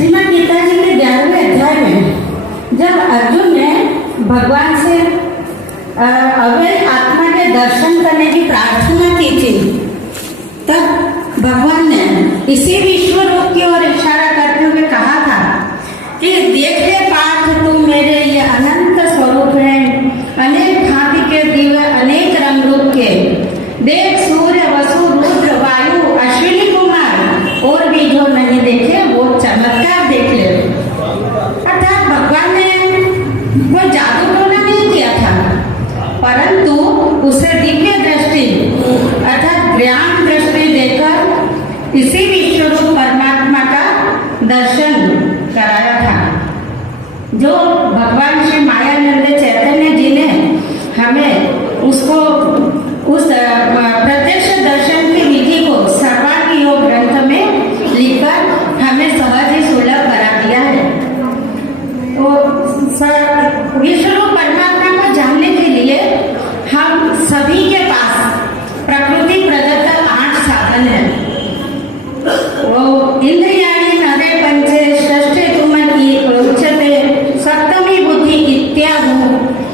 श्रीमद् गीता जी के 11वें अध्याय में जब अर्जुन ने भगवान से अव्यय आत्मा के दर्शन करने की प्रार्थना की थी, तब भगवान ने इसी विश्व रूप की ओर इशारा करते हुए कहा था कि देखे पार्थ, तू मेरे ये अनंत स्वरूप है, अनेक भांति के दिव्य अनेक रंग रूप के। देख सूर्य, वसु, रुद्र, वायु, अश्विनी कुमार और भी जो नहीं देखे वो चमत्कार देख ले। अर्थात भगवान ने कोई जादू टोना नहीं किया था, परंतु उसे दिव्य दृष्टि अर्थात ज्ञान दृष्टि देकर इसी विश्व रूप परमात्मा का दर्शन कराया था, जो भगवान श्री मायानंद चैतन्य जी ने हमें उसको उस प्रत्यक्ष दर्शन की विधि को सर्वांग योग ग्रंथ में लिखकर हमें सहज ही सुलभ करा दिया है। तो विश्वरूप परमात्मा को जानने के लिए हम सभी के पास प्रकृति प्रदत्त 8 साधन है। वो इंद्रियाणि नरे पंचे षष्ठे तुमकी उच्यते सप्तमी बुद्धि इत्यादि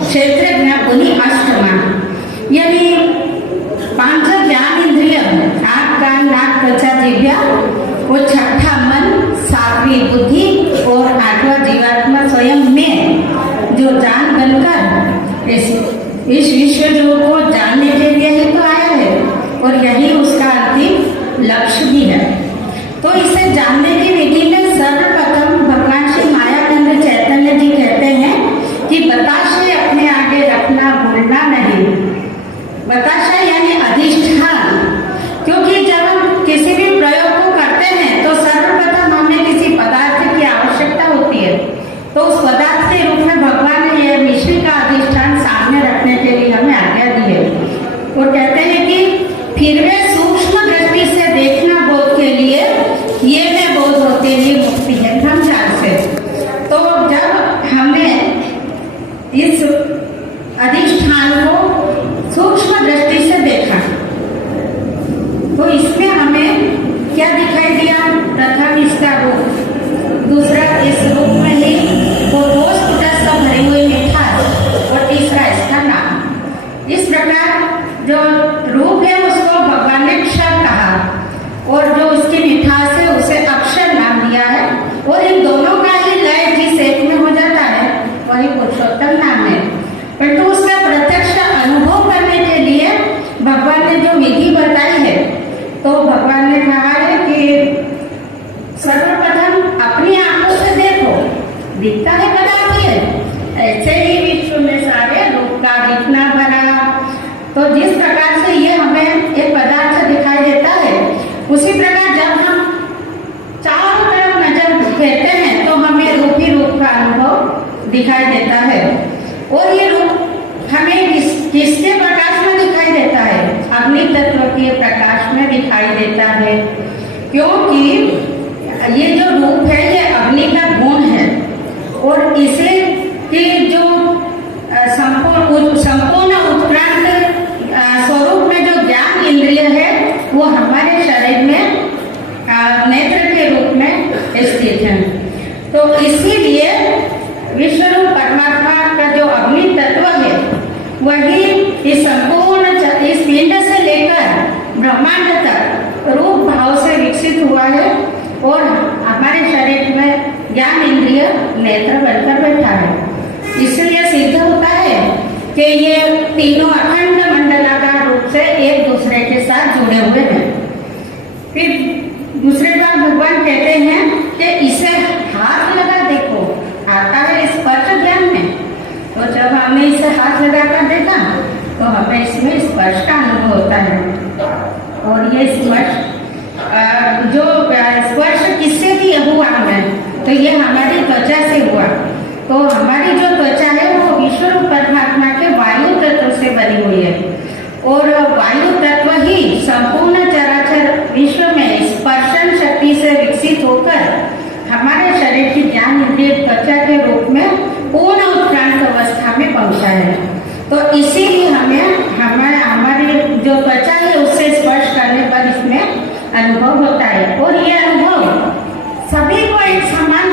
क्षेत्रज्ञ पुनि अष्टमा। यानी 5 ज्ञान इंद्रिय, आँख, कान, नाक, त्वचा, जिह्वा, वो 6ठा मन, 7वीं बुद्धि और 8वां जीवात्मा स्वयं में जो जान बनकर इस विश्व रूप को जानने के लिए ही तो आया है और यही उसका अंतिम लक्ष्य भी है। तो इसे जानने की विधि में सर्वप्रथम भगवान श्री मायानंद चैतन्य जी कहते हैं कि बताशय अपने आगे रखना भूलना नहीं। बताशय यानी अधिष्ठान, क्योंकि जब हम किसी भी प्रयोग को करते हैं तो सर्वप्रथम हमें किसी पदार्थ की आवश्यकता होती है, तो उस पदार्थ के रूप में भगवान ने यह मिश्री का अधिष्ठान सामने रखने के लिए हमें आज्ञा दी है और कहते हैं कि फिर वे सूक्ष्म दृष्टि से देखना बोध के लिए ये में बोध होते ही मुक्ति है ब्रह्मचार से। तो जब हमने इस अधिष्ठान को सूक्ष्म दृष्टि से देखा तो इसमें हमें क्या दिखाई दिया? प्रथम इसका रूप, दूसरा इस रूप में ही वो रोज कुटस से भरी हुई मिठास और तीसरा इसका नाम। इस प्रकार जो रूप है उसको भगवान ने क्षर कहा और जो उसकी मिठास है उसे अक्षर नाम दिया है और इन दोनों का ही लय जिस एक में हो जाता है वही पुरुषोत्तम नाम है। परंतु उसका प्रत्यक्ष अनुभव करने के लिए भगवान ने जो विधि बताई है, तो भगवान ने कहा है कि सर्वप्रथम अपनी आंखों से देखो, दिखता है पदार्थ है, ऐसे ही विश्व में सारे रूप का दिखना भरा। तो जिस प्रकार से ये हमें एक पदार्थ दिखाई देता है, उसी प्रकार जब हम चारों तरफ नजर फेरते हैं तो हमें रूप ही रूप का अनुभव दिखाई देता है। और ये रूप हमें किसके प्रकाश में दिखाई देता है? अग्नि तत्व के प्रकाश में दिखाई देता है, क्योंकि ये जो रूप है ये अग्नि का गुण है और इसे की जो संपूर्ण उत्क्रांत स्वरूप में जो ज्ञान इंद्रिय है वो हमारे शरीर में नेत्र के रूप में स्थित है। तो इसीलिए विश्वरूप परमात्मा का जो अग्नि तत्व है वही इस संपूर्ण इस पिंड से लेकर ब्रह्मांड तक रूप भाव से विकसित हुआ है और हमारे शरीर में ज्ञान इंद्रिय नेत्र बनकर बैठा है। इसलिए सिद्ध होता है कि ये तीनों अखंड मंडलाकार रूप से एक दूसरे के साथ जुड़े हुए हैं। फिर दूसरे बार भगवान कहते हैं कि इसे हाथ लगा देखो, आता है स्पर्श ज्ञान में। तो जब हमने इसे हाथ लगाकर देखा तो हमें इसमें स्पर्श का अनुभव होता है और ये स्पर्श जो स्पर्श किससे भी हुआ हमें, तो ये हमारी त्वचा से हुआ। तो हमारी जो त्वचा है वो विश्वरूप परमात्मा के वायु तत्व से बनी हुई है और वायु तत्व ही संपूर्ण चराचर विश्व में स्पर्शन शक्ति से विकसित होकर हमारे शरीर की ज्ञान इंद्रिय त्वचा के रूप में पूर्ण उत्क्रांत अवस्था में पहुंचा है। तो इसीलिए हमारी जो त्वचा है उससे स्पर्श करने पर इसमें अनुभव होता है और ये अनुभव सभी को एक समान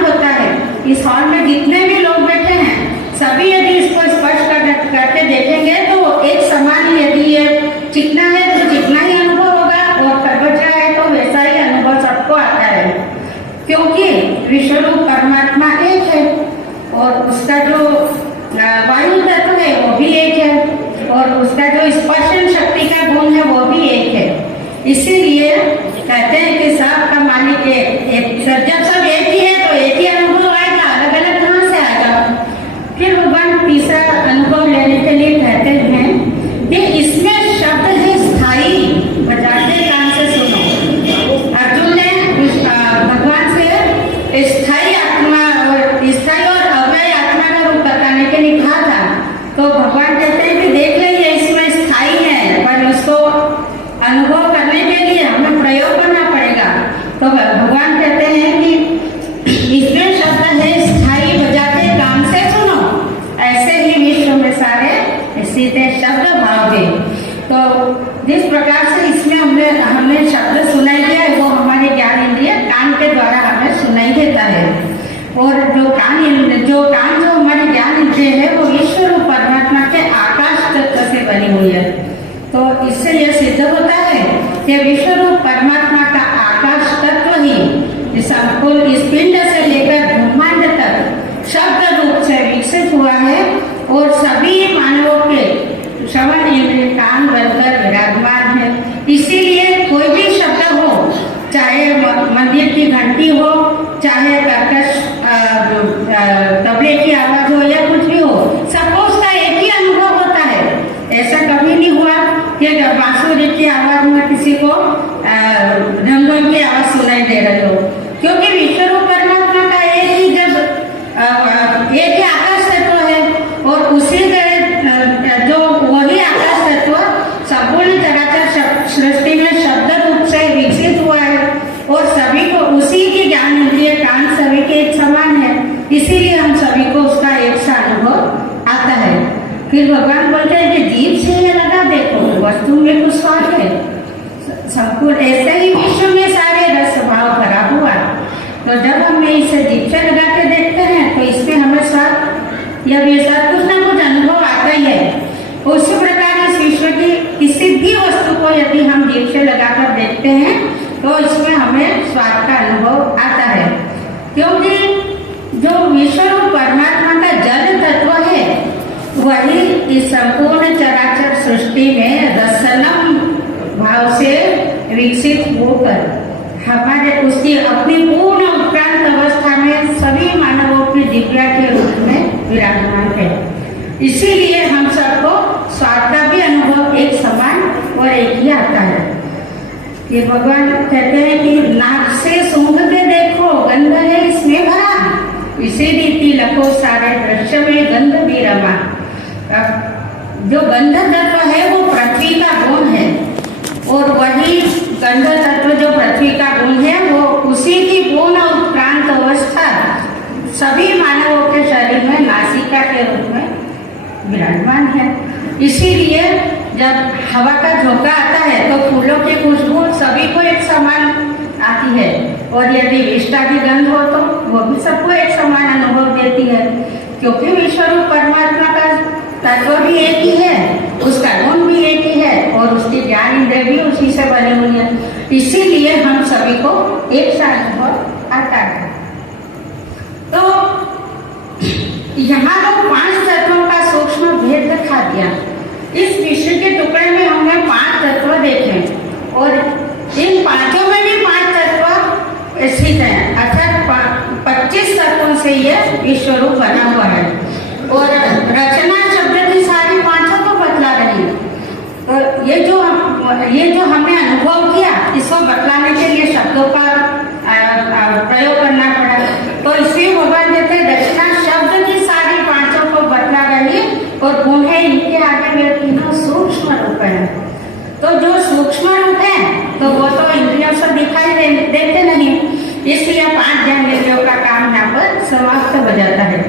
और उसका जो वायु तत्व है वो भी एक है, और उसका जो स्पर्शन शक्ति का गुण है वो भी एक है। इसीलिए कहते हैं कि सबका मालिक जब सब एक ही है तो एक ही अनुभव आएगा, अलग अलग कहाँ से आएगा। फिर भगवान तीसरा अनुभव लेने के लिए कहते हैं कि इसमें शब्द है स्थायी, बजाते कान से सुनो। अर्जुन ने भगवान से स्थायी आत्मा और स्थायी और अव्यय आत्मा का रूप बताने के लिए कहा था, तो भगवान कहते हैं कि देख लीजिए इसमें स्थायी है, पर उसको अनुभव करने के लिए हमें प्रयोग करना पड़ेगा। तो भगवान कहते हैं कि इसमें शब्द है स्थायी, बजाते कान से सुनो। ऐसे ही विश्व में सारे सीधे शब्द भाव है। तो जिस प्रकार से इसमें हमने शब्द सुनाई दिया है वो हमारे ज्ञान इंद्रिय कान के द्वारा हमें सुनाई देता है। और जो हमारे ज्ञान इंद्रिय है वो ईश्वर और परमात्मा के आकाश तत्व से बनी हुई है। तो इससे यह सिद्ध होता है कि विश्व रूप परमात्मा का आकाश तत्व ही संपूर्ण इस पिंड से लेकर ब्रह्मांड तक शब्द रूप से विकसित हुआ है, और सभी मानवों के श्रवण इंद्रिय कान बनकर विराजमान है। इसीलिए कोई भी शब्द हो, चाहे मंदिर की घंटी हो, चाहे कर्कश तबले की आवाज हो या कुछ भी हो, सबको उसका एक ही अनुभव होता है। ऐसा कभी नहीं हुआ कि बांसुरी की आवाज में किसी को रंगों की आवाज सुनाई दे रही हो, क्योंकि विश्व परमात्मा का एक ही आकाश तत्व है, और उसी जो वही आकाश तत्व संपूर्ण चराचर सृष्टि में शब्द रूप से विकसित हुआ है, और सभी को उसी की ज्ञान इंद्रिय कान सभी के एक समान है। इसीलिए हम सभी को उसका एक सा अनुभव आता है। फिर भगवान बोलते हैं कि जीभ से ये लगा देखो, वस्तु में कुछ स्वाद है। संपूर्ण ऐसे ही विश्व में सारे रस भाव भरा हुआ। तो जब हम इसे जीभ से लगा के देखते हैं तो इसमें हमें स्वाद या बेसाद कुछ ना कुछ अनुभव आता ही है। उसी प्रकार इस विश्व की किसी भी वस्तु को यदि हम जीभ से लगाकर देखते हैं तो इसमें हमें स्वाद का अनुभव आता है, क्योंकि जो विश्व परमात्मा का जल तत्व है वही इस संपूर्ण चराचर सृष्टि में रसनम भाव से विकसित होकर हमारे उसकी अपनी पूर्ण उपरांत अवस्था में सभी मानवों की दिव्या के रूप में विराजमान है। इसीलिए हम सबको स्वाद का भी अनुभव एक समान और एक ही आता है। ये भगवान कहते हैं कि नाक से सूंघ के देखो, गंध है इसमें भरा, इसी रीति लखो सारे दृश्य में गंध भी रमा। जो गंध तत्व है वो पृथ्वी का गुण है, और वही गंध तत्व जो पृथ्वी का गुण है वो उसी की पूर्ण उत्क्रांत अवस्था सभी मानवों के शरीर में नासिका के रूप में विराजमान है। इसीलिए जब हवा का झोंका आता है तो फूलों की खुशबू सभी को एक समान आती है, और यदि विष्टा की गंध हो तो वो भी सबको एक समान अनुभव देती है, क्योंकि विश्व परमात्मा का तत्व भी एक ही है, उसका गुण भी एक ही है, और उसकी ज्ञान इंद्रिय भी उसी से बनी हुई है। इसीलिए हम सभी को एक सा अनुभव आता है। तो यहाँ तो 5 तत्वों का सूक्ष्म भेद दिखा दिया। इस विश्व के टुकड़े में हमने 5 तत्व देखे, और इन पांचों में भी 5 तत्व स्थित हैं, अर्थात 25 तत्वों से यह विश्व रूप बना हुआ है। और रचना शब्द की सारी 5 तो बतला रही है। तो ये जो हमने अनुभव किया इसको बतलाने के लिए शब्दों का प्रयोग करना पड़ा। तो इसलिए भगवान कहते हैं रचना शब्द की सारी 5 को बतला रही, और गुण है इनके आगे मेरे तीनों सूक्ष्म रूप है। तो जो सूक्ष्म रूप है तो वो तो इंद्रियों से दिखाई देते नहीं, इसलिए 5 ज्ञानेंद्रियों का काम यहाँ पर समाप्त हो जाता है।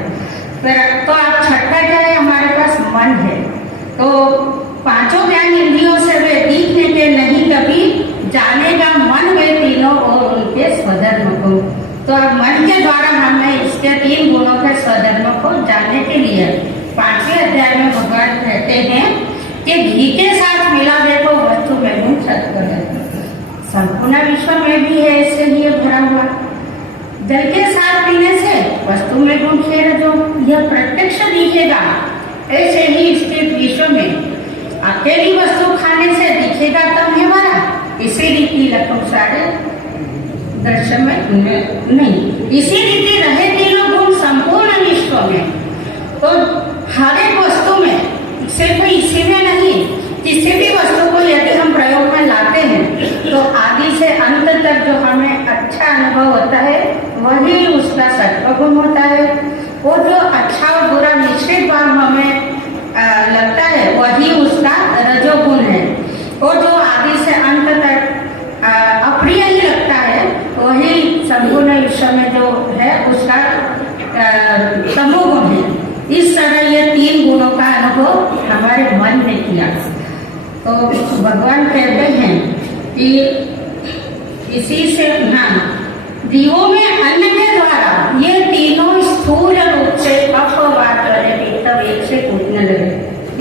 तो आप छठा क्या है, हमारे पास मन है। तो 5 ज्ञान इंद्रियों से वे दिखने के नहीं, कभी जानेगा मन वे तीनों और उनके स्वधर्म को। तो अब मन के द्वारा हमें इसके 3 गुणों के स्वधर्म को जानने के लिए 5वें अध्याय में भगवान कहते हैं कि घी के साथ मिला देखो वस्तु में गुण सत्व है। संपूर्ण विश्व में भी है इससे ही भरा हुआ। जल के साथ पीने से वस्तु वस्तु में गुण से रजो, यह प्रत्यक्ष दिखेगा। ऐसे ही स्थित विश्व में अकेली वस्तु खाने से दिखेगा तब है हमारा, इसी रीति लखनऊ सारे दृश्य में नहीं। इसी रीति रहे तीनों गुण संपूर्ण विश्व में, तो हर एक वस्तु में, सिर्फ इसी में नहीं, किसी भी वस्तु को यदि हम प्रयोग में लाते हैं तो आदि से अंत तक जो हमें अच्छा अनुभव होता है वही उसका सत्वगुण होता है, और जो अच्छा और बुरा मिश्रित भाव हमें लगता है वही उसका रजोगुण है, और जो आदि से अंत तक अप्रिय ही लगता है वही संपूर्ण विश्व में जो है उसका तमोगुण है। इस तरह ये तीन गुणों का अनुभव हमारे मन ने किया। तो भगवान कहते हैं कि इसी से, हाँ, जीवों में अन्न के द्वारा ये तीनों स्थूल रूप से अपवाद करे तब एक से कूटने लगे।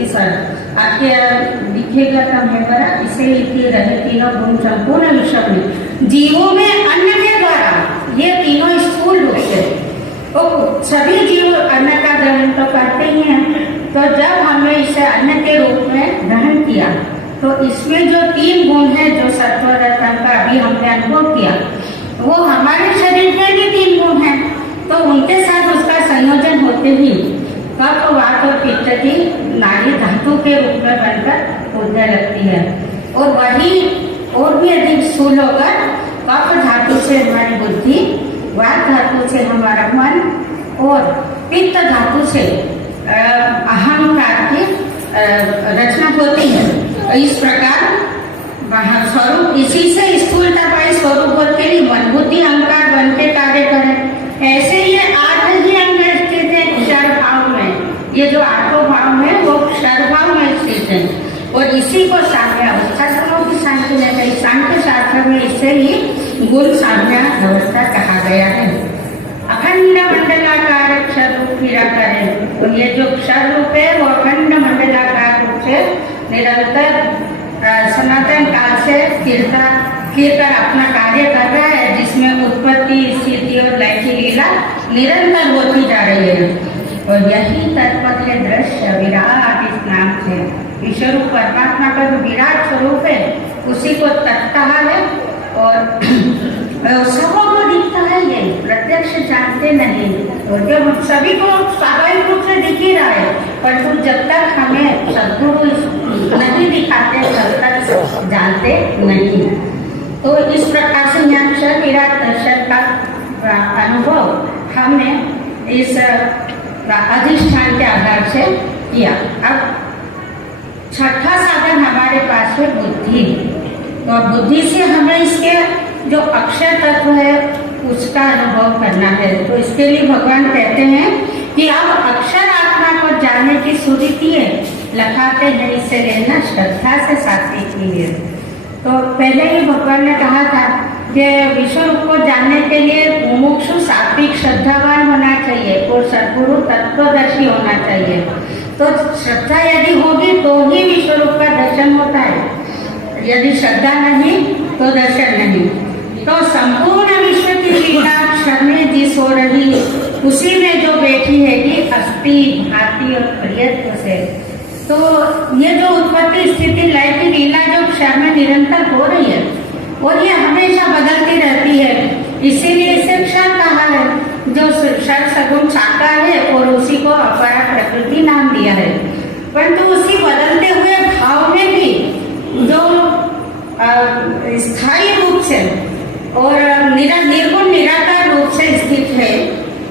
इस आगे दिखेगा तब है बड़ा, इसे लिखिए रहे तीनों गुण संपूर्ण विश्व में जीवों में अन्न के द्वारा, ये तीनों स्थूल रूप से, तो सभी जीव अन्न का ग्रहण तो करते ही हैं। तो जब हमने इसे अन्न के रूप में ग्रहण किया तो इसमें जो तीन गुण है जो सत्व रजतम का अभी हमने अनुभव किया, वो हमारे शरीर में भी तीन गुण हैं, तो उनके साथ उसका संयोजन होते ही कफ वात और पित्त की नाड़ी धातु के रूप में बनकर कूदने लगती है, और वही और भी अधिक स्थूल होकर कफ धातु से हमारी बुद्धि, वात धातु से हमारा मन और पित्त धातु से अहंकार की रचना होती है। इस प्रकार स्वरूप, इसी से स्थूलता पाई स्वरूप के लिए मन बुद्धि अहंकार बन के कार्य करें। ऐसे ये 8 ही अंग स्थित है क्षर भाव में, ये जो 8 भाव है वो क्षर भाव में स्थित है, और इसी को साम्य अवस्था की शांति में कही। सांख्य शास्त्र में इसे ही गुण साम्य अवस्था कहा गया है। अखंड मंडलाकार क्षर रूप क्रिया करें, तो ये जो क्षर रूप है वो अखंड मंडलाकार रूप से निरंतर सनातन काल से फिर कर अपना कार्य कर रहा है, जिसमें उत्पत्ति स्थिति और लय की लीला निरंतर होती जा रही है। और यही तत्पद है दृश्य विराट, इस नाम से विश्वरूप परमात्मा का जो विराट स्वरूप है उसी को तत्व है, और सबों को दिखता है, ये प्रत्यक्ष जानते नहीं, और जब सभी को स्वाभाविक रूप से दिख ही रहा है, परंतु जब तक हमें सद्गुरु नहीं दिखाते तब तक जानते नहीं। तो इस प्रकार से यहाँ क्षर विराट दर्शन का अनुभव हमने इस अधिष्ठान के आधार से किया। अब छठा साधन हमारे पास है बुद्धि, तो बुद्धि से हमें इसके जो अक्षर तत्व है उसका अनुभव करना है। तो इसके लिए भगवान कहते हैं कि अब अक्षर आत्मा को जानने की सुरीति है, लखाते हैं इसे लेना श्रद्धा से सात्विक लिए। तो पहले ही भगवान ने कहा था कि विश्व रूप को जानने के लिए मुमुक्षु सात्विक श्रद्धावान होना चाहिए और सद्गुरु तत्वदर्शी होना चाहिए। तो श्रद्धा यदि होगी तो ही विश्व रूप का दर्शन होता है, यदि श्रद्धा नहीं तो दर्शन नहीं। तो संपूर्ण विश्व की लीला अक्षर में जिस हो रही उसी में जो बैठी है कि अस्थि भांति और प्रियत्व से, तो ये जो उत्पत्ति स्थिति लय की लीला जो क्षर में निरंतर हो रही है और ये हमेशा बदलती रहती है, इसीलिए इसे क्षर कहा है, जो क्षर सगुण साकार है और उसी को अपरा प्रकृति नाम दिया है। परंतु उसी बदलते हुए भाव में भी जो स्थायी रूप से और निर्गुण निराकार रूप से स्थित है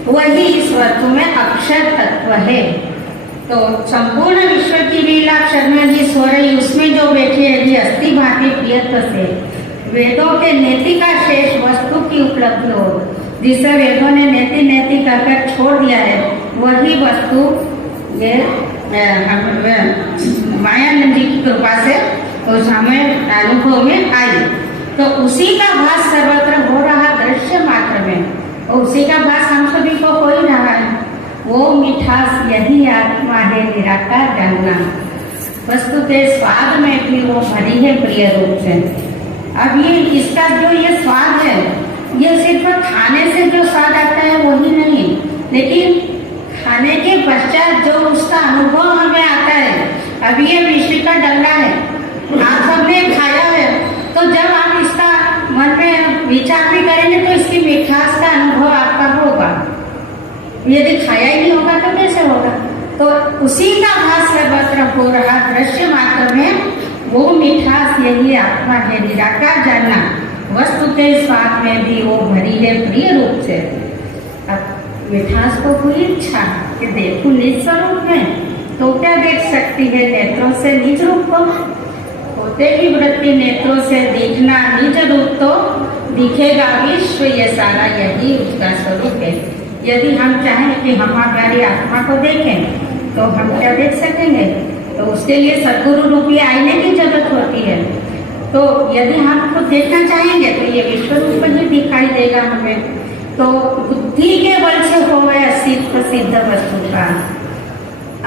वही इस वस्तु में अक्षर तत्व है। तो संपूर्ण विश्व की लीला अक्षर में जिस हो रही उसमें जो बैठी है अस्थि भांति प्रियत्व से वेदों के नेति का शेष वस्तु की उपलब्धि हो, जिसे वेदों ने नेति नेति कहकर छोड़ दिया है वही वस्तु ये मायानंद जी की कृपा से उस हमें अनुभव में आई। तो उसी का भास सर्वत्र हो रहा दृश्य मात्र में, और उसी का भास हम सभी को हो ही रहा है। वो मिठास यही आत्मा है निराकार जानना, वस्तु के स्वाद में भी वो भरी है प्रिय रूप से। अब ये इसका जो ये स्वाद है ये सिर्फ खाने से जो स्वाद आता है वही नहीं, लेकिन अभी ये मिश्री का डल्ला है, आप सबने खाया है, तो जब आप इसका मन में विचार भी करेंगे तो इसकी मिठास का अनुभव आपका होगा। यदि खाया ही नहीं होगा तो कैसे होगा? तो उसी का भास सर्वत्र हो रहा दृश्य मात्र में वो मिठास यही आत्मा है। निराकार जानना वस्तु के स्वाद में भी वो भरी है प्रिय रूप से। अब मिठास को पूरी इच्छा कि देखूं निज स्वरूप में, तो क्या देख सकती है नेत्रों से निज रूप को? होते ही वृत्ति नेत्रों से देखना निज रूप, तो दिखेगा विश्व ये सारा, यही उसका स्वरूप है। यदि हम चाहें कि हम हमारी आत्मा को देखें तो हम क्या देख सकेंगे? तो उसके लिए सद्गुरु रूपी आईने की जरूरत होती है। तो यदि हम खुद देखना चाहेंगे तो ये विश्व रूप ही दिखाई देगा हमें। तो बुद्धि के बल से हो गए अस्तित्व सिद्ध वस्तु का।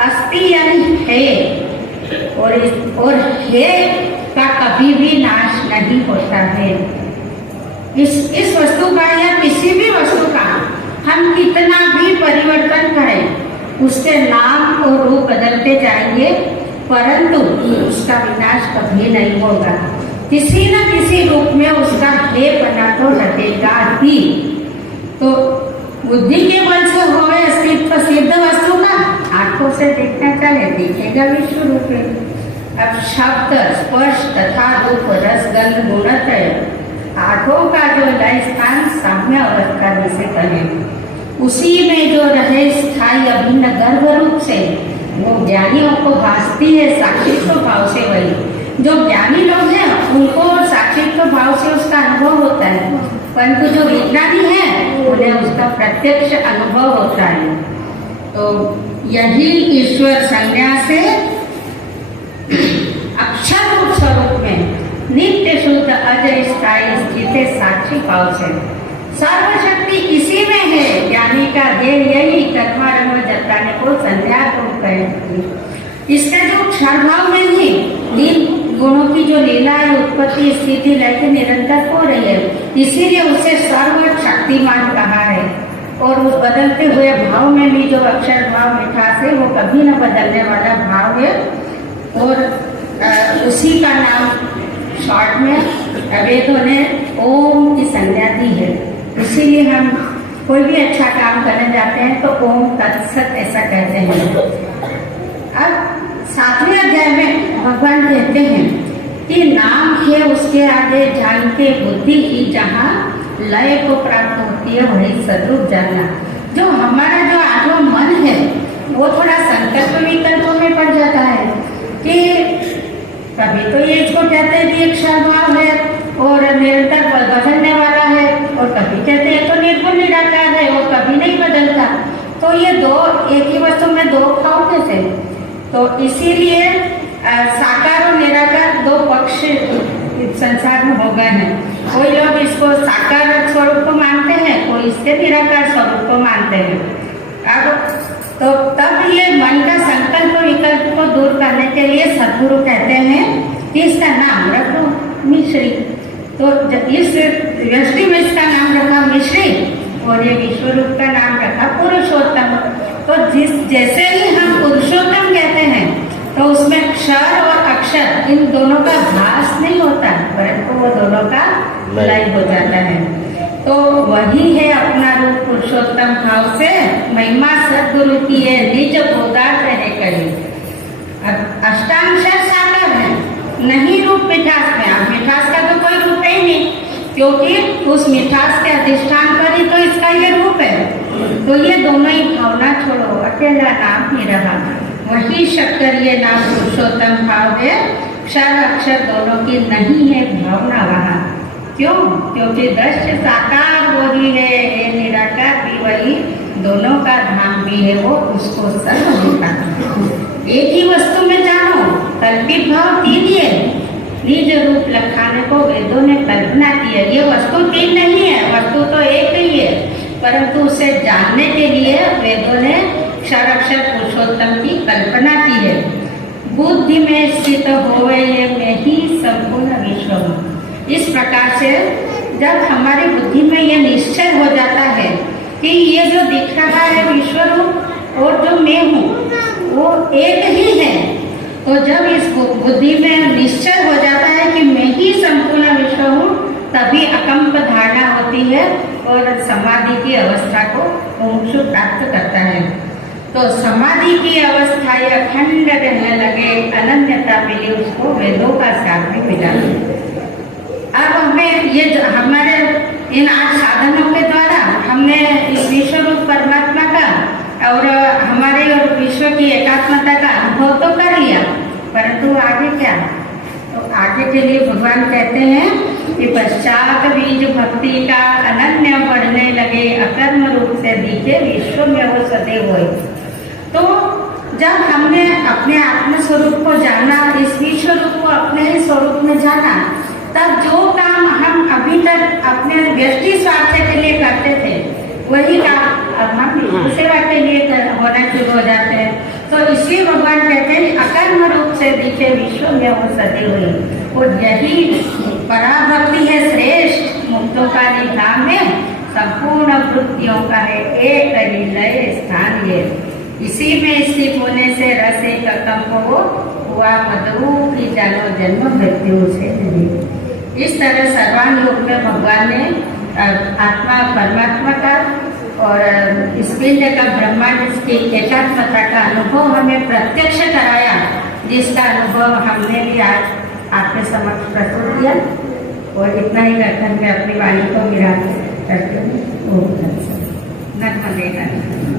अस्थि यानी है, और है का कभी भी नाश नहीं होता है। इस वस्तु का या किसी भी वस्तु का हम कितना भी परिवर्तन करें, उसके नाम और रूप बदलते जाएंगे, परंतु उसका विनाश कभी नहीं होगा। किसी न किसी रूप में उसका हेपना तो लगेगा ही। तो बुद्धि के बल से हो अस्तित्व सिद्ध वस्तु का आंखों से देखना चाहे दिखेगा विश्व रूप में। अब शब्द स्पर्श तथा रूप रस गंध गुणत्रय आठों का जो लय स्थान साम्य अवस्था जिसे कहें, उसी में जो रहे स्थायी अभिन्न गर्भ रूप से, वो ज्ञानियों को भासती है साक्षित्व भाव से। वही जो ज्ञानी लोग हैं उनको साक्षित्व भाव से उसका अनुभव होता है, परंतु जो विज्ञानी है उन्हें उसका प्रत्यक्ष अनुभव होता है। तो यही ईश्वर संज्ञा से अक्षर रूप स्वरूप में नित्य शुद्ध अजय स्थायी स्थित साक्षी भाव से सर्वशक्ति इसी में है। ज्ञानी का देह यही कर्मारंभ जताने को संध्या रूप कहे। इसका जो क्षण भाव में ही तीन गुणों की जो लीला है, उत्पत्ति स्थिति लय के निरंतर हो रही है, इसीलिए उसे सर्व शक्तिमान कहा है। और उस बदलते हुए भाव में भी जो अक्षर भाव मिठास है वो कभी न बदलने वाला भाव है। और उसी का नाम शॉर्ट में वेदों ने ओम की संज्ञा दी है। इसीलिए हम कोई भी अच्छा काम करने जाते हैं तो ओम तत्सत ऐसा कहते हैं। अब 7वें अध्याय में भगवान कहते हैं कि नाम है उसके आगे जानते बुद्धि की जहाँ लय को प्राप्त होती है वही सद्रूप जानना। जो हमारा जो आत्मा मन है वो थोड़ा संकल्प विकल्पों में पड़ जाता है कि कभी तो ये इसको कहते हैं कि एक क्षरभाव है और निरंतर बदलने वाला है, और कभी कहते हैं तो निर्गुण निराकार है वो कभी नहीं बदलता। तो ये दो एक ही वस्तु में दो खाओ कैसे? तो इसीलिए साकार और निराकार दो पक्ष संसार में हो गए हैं। कोई लोग इसको साकार स्वरूप को मानते हैं, कोई इसके निराकार स्वरूप को मानते हैं। अब तो तब ये मन का संकल्प विकल्प को दूर करने के लिए सद्गुरु कहते हैं कि इसका नाम रखो मिश्री। तो इस व्यष्टि में इसका नाम रखा मिश्री और ये विश्व रूप का नाम रखा पुरुषोत्तम। तो जैसे ही हम पुरुषोत्तम कहते हैं तो उसमें क्षर और अक्षर इन दोनों का भास नहीं होता, परंतु वो दोनों का लय हो जाता है। तो वही है अपना रूप पुरुषोत्तम भाव से महिमा सद्गुरु की है निज बोधार्थ है करी। अष्टांक्षर साकार है, नहीं रूप मिठास में। अब मिठास का तो कोई रूप है ही नहीं, क्योंकि उस मिठास के अधिष्ठान पर ही तो इसका ये रूप है। तो ये दोनों ही भावना छोड़ो, अकेला नाम ही रहा, वही शक्कर ये नाम पुरुषोत्तम भाव है। क्षर अक्षर दोनों की नहीं है भावना वहाँ। क्यों? क्योंकि दृश्य साकार वो ही है, ये निराकार भी वही, दोनों का धाम भी है वो, उसको सर्व होता है। एक ही वस्तु में जानो, कल्पित भाव तीन है, निज रूप लखाने को वेदों ने कल्पना की है। ये वस्तु तीन नहीं है, वस्तु तो एक ही है, परंतु उसे जानने के लिए वेदों ने क्षर अक्षर पुरुषोत्तम की कल्पना की है। बुद्धि में स्थित होवे ये में ही संपूर्ण विश्व। इस प्रकार से जब हमारी बुद्धि में यह निश्चय हो जाता है कि ये जो दिख रहा है विश्व रूप और जो मैं हूँ वो एक ही है, तो जब इस बुद्धि में निश्चय हो जाता है कि मैं ही संपूर्ण विश्व हूँ, तभी अकंप धारणा होती है और समाधि की अवस्था को मुमुक्षु प्राप्त करता है। तो समाधि की अवस्था ये अखंड रहने लगे, अनन्यता मिली उसको, वेदों का साथ में मिला। अब हमें ये हमारे इन 8 साधनों के द्वारा हमने इस विश्व रूप परमात्मा का और हमारे और विश्व की एकात्मता का अनुभव तो कर लिया, परंतु आगे क्या? तो आगे के लिए भगवान कहते हैं कि पश्चात बीज भक्ति का अनन्य बढ़ने लगे, अकर्म रूप से दिखे विश्व में वो सदैव होए। तो जब हमने अपने आत्म स्वरूप को जाना, इस विश्व रूप को अपने ही स्वरूप में जाना, तब जो काम हम अभी तक अपने व्यक्ति स्वार्थ के लिए करते थे, वही काम अब हम सेवा के लिए होना शुरू हो जाते हैं। तो इसलिए भगवान कहते हैं अकर्म रूप से दिखे विश्व में वो सदैव हुई। और यही पराभक्ति है श्रेष्ठ, मुक्तों का निधान है, संपूर्ण वृत्तियों का है एक ही लय स्थान ये। इसी में स्थित होने से रस एक कंप हो हुआ मधु की जानो जन्म मृत्यु से नहीं। इस तरह सर्वांग योग में भगवान ने आत्मा परमात्मा का और इस पिंड का ब्रह्मांड की एकात्मता का अनुभव हमें प्रत्यक्ष कराया, जिसका अनुभव हमने भी आज आपके समक्ष प्रस्तुत किया। और इतना ही करके मैं अपनी वाणी को विराम करती हूँ। नमः देना।